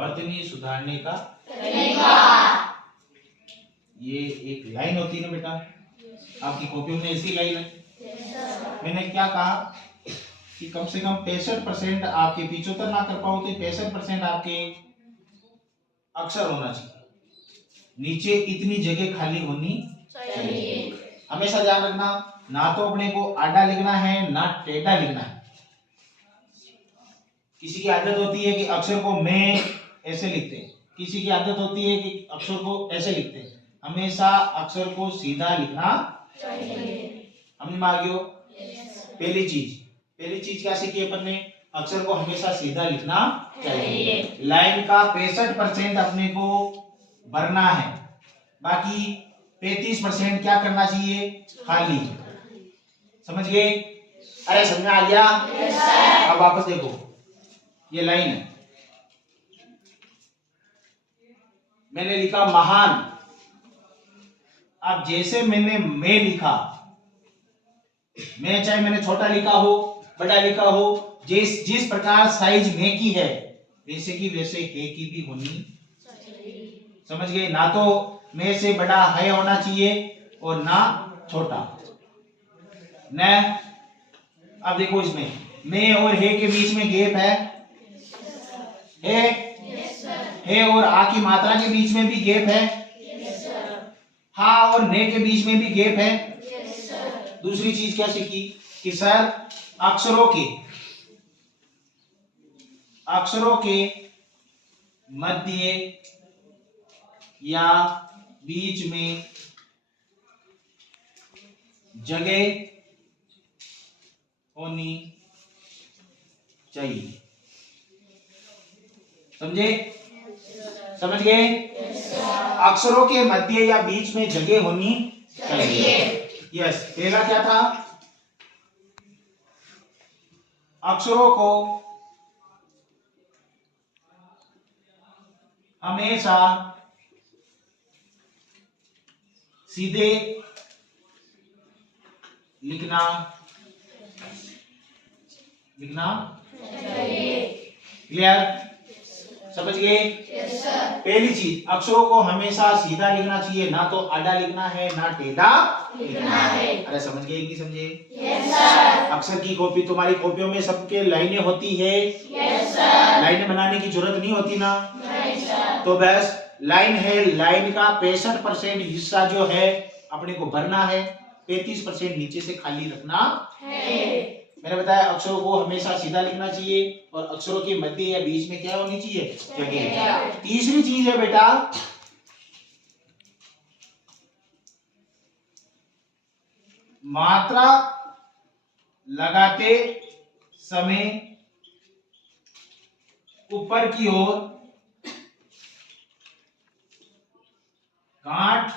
वर्तनी सुधारने का ये एक लाइन होती है ना बेटा, आपकी कॉपियों में ऐसी लाइन है। मैंने क्या कहा कि कम से कम 65% आपके 75 ना कर पाओ तो 65% आपके अक्षर होना चाहिए, नीचे इतनी जगह खाली होनी चाहिए। हमेशा ध्यान रखना, ना तो अपने को आड़ा लिखना है ना टेढ़ा लिखना है। किसी की आदत होती है कि अक्षर को मैं ऐसे लिखते हैं, किसी की आदत होती है कि अक्षर को ऐसे लिखते हैं। हमेशा अक्षर को सीधा लिखना चाहिए। हमने मांगियो पहली चीज क्या सीखी अपन ने, अक्षर को हमेशा सीधा लिखना चाहिए। लाइन का 65% अपने को भरना है, बाकी 35% क्या करना चाहिए, खाली। समझ गए? अरे समझ में आ गया? अब वापस देखो, ये लाइन है, मैंने लिखा महान। अब जैसे मैंने मैं लिखा, मैं चाहे मैंने छोटा लिखा हो बड़ा लिखा हो, जिस प्रकार साइज में की है वैसे की वैसे हे की भी होनी। समझ गए? ना तो मैं से बड़ा है होना चाहिए और ना छोटा न। अब देखो इसमें मैं और हे के बीच में गैप है और आ की मात्रा के बीच में भी गैप है, हा और ने के बीच में भी गैप है। दूसरी चीज क्या सीखी कि सर अक्षरों के मध्य या बीच में जगह होनी चाहिए। समझे? समझ गए? अक्षरों के मध्य या बीच में जगह होनी चाहिए। यस, पहला क्या था, अक्षरों को हमेशा सीधे लिखना क्लियर? समझ गए? पहली चीज, अक्षरों को हमेशा सीधा लिखना चाहिए, ना तो आड़ा लिखना है ना टेढ़ा लिखना है। अरे समझ गए कि समझे? अक्षर की कॉपी, तुम्हारी कॉपियों में सबके लाइनें होती है। लाइनें बनाने की जरूरत नहीं होती ना? तो बस लाइन है, लाइन का 65% हिस्सा जो है अपने को भरना है, 35% नीचे से खाली रखना है। मैंने बताया अक्षरों को हमेशा सीधा लिखना चाहिए और अक्षरों के मध्य या बीच में क्या होनी चाहिए, जगह। तीसरी चीज है बेटा, मात्रा लगाते समय ऊपर की ओर गांठ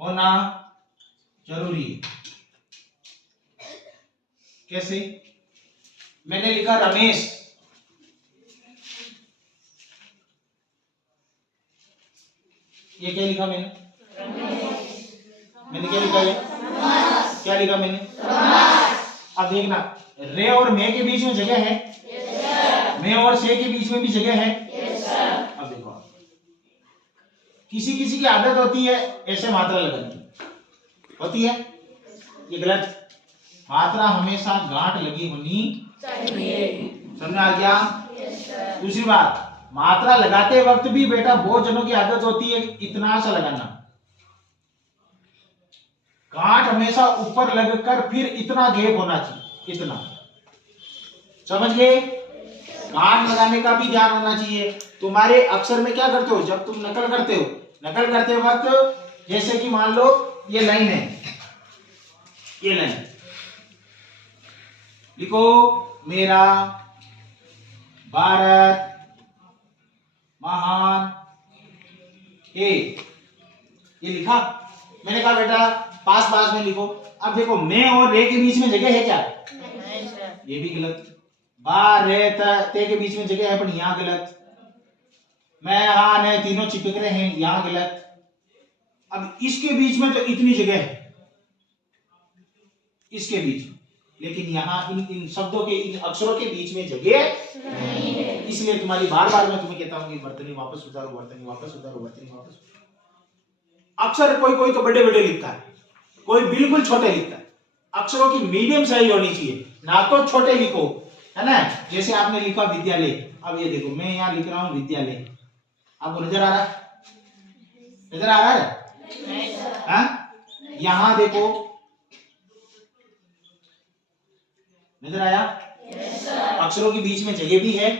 होना जरूरी है। कैसे? मैंने लिखा रमेश, ये क्या लिखा मैंने क्या लिखा है, क्या लिखा मैंने? अब देखना, रे और मैं के बीच में जगह है, मैं और से के बीच में भी जगह है। अब देखो, किसी किसी की आदत होती है ऐसे मात्रा लगानी, होती है, ये गलत। मात्रा हमेशा गांठ लगी होनी चाहिए। समझ आ गया? दूसरी बात, मात्रा लगाते वक्त भी बेटा बहुत जनों की आदत होती है इतना सा लगाना, गांठ हमेशा ऊपर लगकर फिर इतना गैप होना चाहिए, इतना। समझ गए? गांठ लगाने का भी ध्यान होना चाहिए। तुम्हारे अक्षर में क्या करते हो, जब तुम नकल करते वक्त, जैसे कि मान लो ये लाइन है, ये लाइन लिखो, मेरा भारत महान है, ये लिखा। मैंने कहा बेटा पास में लिखो। अब देखो मैं और रे के बीच में जगह है क्या? ये भी गलत। बा रे ते के बीच में जगह है, पर यहां गलत। मैं हाँ ने तीनों चिपक रहे हैं, यहां गलत। अब इसके बीच में तो इतनी जगह है, इसके बीच लेकिन यहाँ इन शब्दों के, इन अक्षरों के बीच में जगह नहीं है। इसलिए तुम्हारी बार बार मैं तुम्हें कहता हूँ कि वर्तनी वापस सुधारो, वर्तनी वापस सुधारो, वर्तनी वापस सुधारो। अक्षर कोई कोई तो बड़े बड़े लिखता है, कोई बिल्कुल छोटे लिखता है। अक्षरों की मीडियम साइज होनी चाहिए, ना तो छोटे लिखो, है ना। जैसे आपने लिखा विद्यालय, अब ये देखो मैं यहाँ लिख रहा हूँ विद्यालय, आपको नजर आ रहा है? नजर आ रहा है? हाँ, यहाँ देखो, नजर आया? अक्षरों के बीच में जगह भी है,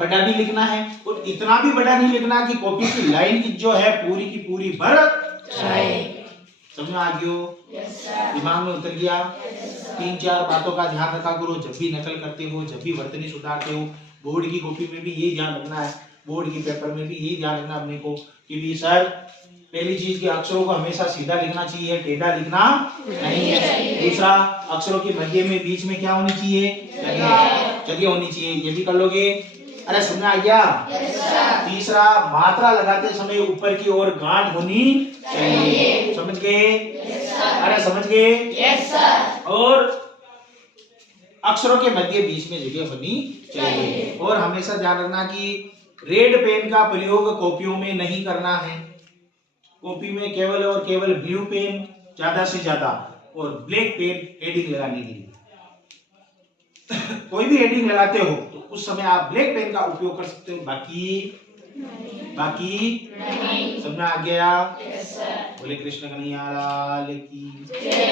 बड़ा भी लिखना है, और इतना भी बड़ा नहीं लिखना कि कॉपी की लाइन की जो है पूरी की पूरी भर जाए। समझ में आ गया? दिमाग में उतर गया? 3-4 बातों का ध्यान रखा करो जब भी नकल करते हो, जब भी वर्तनी सुधारते हो। बोर्ड की कॉपी में भी यही ध्यान रखना है, बोर्ड की पेपर में भी यही ध्यान रखना अपने को कि भी सर पहली चीज के अक्षरों को हमेशा सीधा लिखना चाहिए, टेढ़ा लिखना नहीं है। दूसरा, अक्षरों के मध्य में बीच में क्या होनी चाहिए? जगह होनी चाहिए। ये भी कर लोगे? अरे समझ आ गया? तीसरा, मात्रा लगाते समय ऊपर की ओर गांठ होनी चाहिए। समझ गए? अरे समझ गए? और अक्षरों के मध्य बीच में जगह होनी चाहिए। और हमेशा ध्यान रखना कि रेड पेन का प्रयोग कॉपियों में नहीं करना है। कॉपी में केवल और केवल ब्लू पेन ज्यादा से ज्यादा, और ब्लैक पेन हेडिंग लगाने के लिए। कोई भी हेडिंग लगाते हो तो उस समय आप ब्लैक पेन का उपयोग कर सकते हो, बाकी नहीं। समझ में आ गया? बोले कृष्ण कन्हैया लाल की जय।